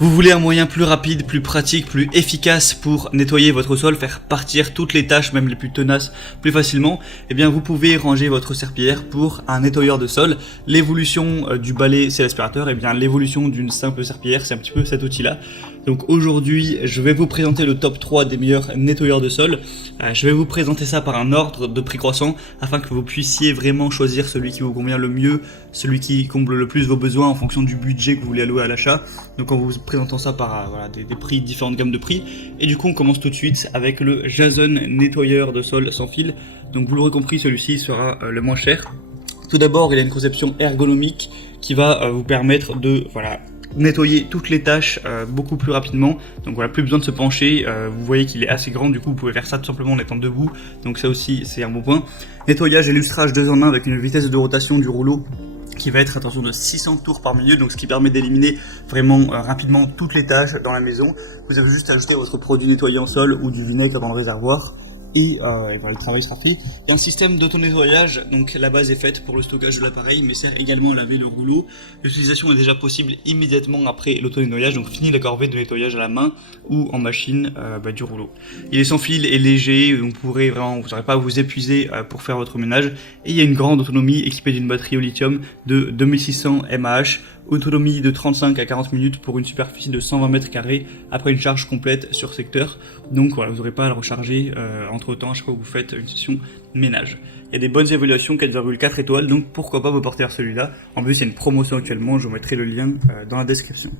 Vous voulez un moyen plus rapide, plus pratique, plus efficace pour nettoyer votre sol, faire partir toutes les tâches, même les plus tenaces, plus facilement? Eh bien, vous pouvez ranger votre serpillière pour un nettoyeur de sol. L'évolution du balai, c'est l'aspirateur. Et bien, l'évolution d'une simple serpillière, c'est un petit peu cet outil-là. Donc aujourd'hui, je vais vous présenter le top 3 des meilleurs nettoyeurs de sol. Je vais vous présenter ça par un ordre de prix croissant afin que vous puissiez vraiment choisir celui qui vous convient le mieux, celui qui comble le plus vos besoins en fonction du budget que vous voulez allouer à l'achat. Donc en vous présentant ça par des prix, différentes gammes de prix. Et du coup, on commence tout de suite avec le Jason nettoyeur de sol sans fil. Donc vous l'aurez compris, celui-ci sera le moins cher. Tout d'abord, il a une conception ergonomique qui va vous permettre de nettoyer toutes les tâches beaucoup plus rapidement. Donc voilà, plus besoin de se pencher. Vous voyez qu'il est assez grand, du coup vous pouvez faire ça tout simplement en étant debout. Donc ça aussi c'est un bon point. Nettoyage et lustrage 2 en 1 avec une vitesse de rotation du rouleau qui va être, attention, de 600 tours par minute, donc ce qui permet d'éliminer vraiment rapidement toutes les tâches dans la maison. Vous avez juste à ajouter votre produit nettoyant sol ou du vinaigre dans le réservoir. Et voilà, le travail sera fait. Il y a un système d'auto-nettoyage, donc la base est faite pour le stockage de l'appareil, mais sert également à laver le rouleau. L'utilisation est déjà possible immédiatement après l'auto-nettoyage, donc fini la corvée de nettoyage à la main ou en machine du rouleau. Il est sans fil et léger, donc vous n'aurez pas à vous épuiser pour faire votre ménage. Et il y a une grande autonomie équipée d'une batterie au lithium de 2600 mAh. Autonomie de 35 à 40 minutes pour une superficie de 120 mètres carrés après une charge complète sur secteur. Donc voilà, vous n'aurez pas à le recharger entre temps à chaque fois que vous faites une session ménage. Il y a des bonnes évaluations, 4,4 étoiles, donc pourquoi pas vous porter vers celui-là. En plus, il y a une promotion actuellement, je vous mettrai le lien dans la description.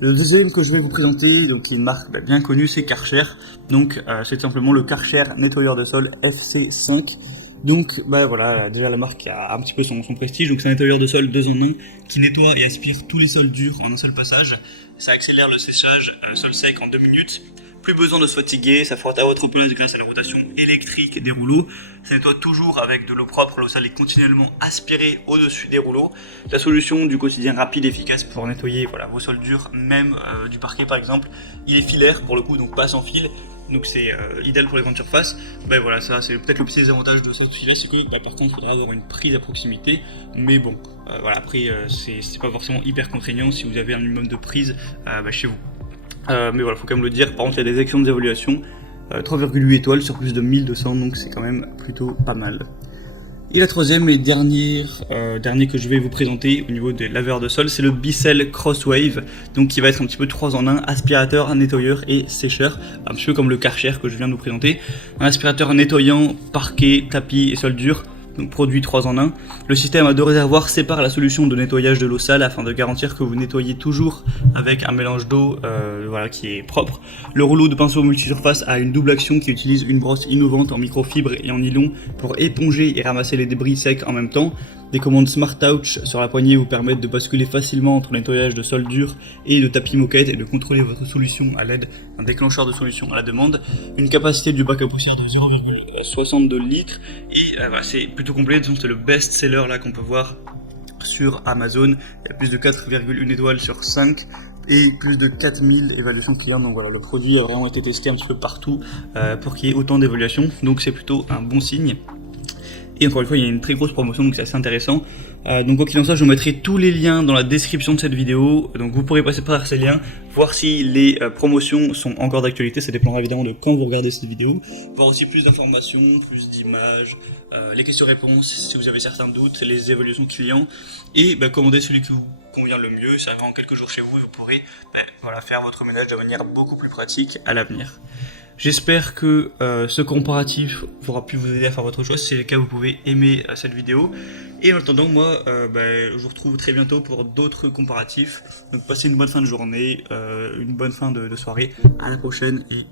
Le deuxième que je vais vous présenter, donc qui est une marque bien connue, c'est Karcher. Donc c'est simplement le Karcher nettoyeur de sol FC5. Donc voilà, déjà la marque a un petit peu son prestige. Donc c'est un nettoyeur de sol 2 en 1 qui nettoie et aspire tous les sols durs en un seul passage. Ça accélère le séchage sol sec en 2 minutes. Plus besoin de se fatiguer, ça frotte à votre place grâce à la rotation électrique des rouleaux. Ça nettoie toujours avec de l'eau propre, l'eau sale est continuellement aspirée au-dessus des rouleaux. La solution du quotidien rapide et efficace pour nettoyer vos sols durs, même du parquet par exemple. Il est filaire pour le coup, donc pas sans fil. Donc c'est idéal pour les grandes surfaces. Voilà, ça c'est peut-être le petit désavantage de ça filet, c'est que par contre il faudrait avoir une prise à proximité. Mais bon, après c'est pas forcément hyper contraignant si vous avez un minimum de prise chez vous. Mais voilà, faut quand même le dire. Par contre, il y a des excellentes évaluations, 3,8 étoiles sur plus de 1200, donc c'est quand même plutôt pas mal. Et la troisième et dernier que je vais vous présenter au niveau des laveurs de sol, c'est le Bissell Crosswave, donc qui va être un petit peu 3 en 1, aspirateur, nettoyeur et sécheur, un petit peu comme le Karcher que je viens de vous présenter. Un aspirateur nettoyant parquet, tapis et sol dur. Donc produit 3 en 1. Le système à 2 réservoirs sépare la solution de nettoyage de l'eau sale afin de garantir que vous nettoyez toujours avec un mélange d'eau qui est propre. Le rouleau de pinceau multisurface a une double action qui utilise une brosse innovante en microfibre et en nylon pour éponger et ramasser les débris secs en même temps. Des commandes Smart Touch sur la poignée vous permettent de basculer facilement entre le nettoyage de sol dur et de tapis moquette et de contrôler votre solution à l'aide d'un déclencheur de solution à la demande. Une capacité du bac à poussière de 0,62 litres et c'est plutôt complet, donc c'est le best seller là qu'on peut voir sur Amazon. Il y a plus de 4,1 étoiles sur 5 et plus de 4000 évaluations clients. Donc voilà, le produit a vraiment été testé un petit peu partout pour qu'il y ait autant d'évaluations, donc c'est plutôt un bon signe. Et encore une fois, il y a une très grosse promotion, donc c'est assez intéressant. Donc quoi qu'il en soit, je vous mettrai tous les liens dans la description de cette vidéo. Donc vous pourrez passer par ces liens, voir si les promotions sont encore d'actualité. Ça dépendra évidemment de quand vous regardez cette vidéo. Voir aussi plus d'informations, plus d'images, les questions-réponses si vous avez certains doutes, les évaluations clients. Et commander celui qui vous convient le mieux. Ça arrivera en quelques jours chez vous et vous pourrez faire votre ménage de manière beaucoup plus pratique à l'avenir. J'espère que ce comparatif aura pu vous aider à faire votre choix. Si c'est le cas, vous pouvez aimer cette vidéo. Et en attendant, moi, je vous retrouve très bientôt pour d'autres comparatifs. Donc passez une bonne fin de journée, une bonne fin de soirée. À la prochaine et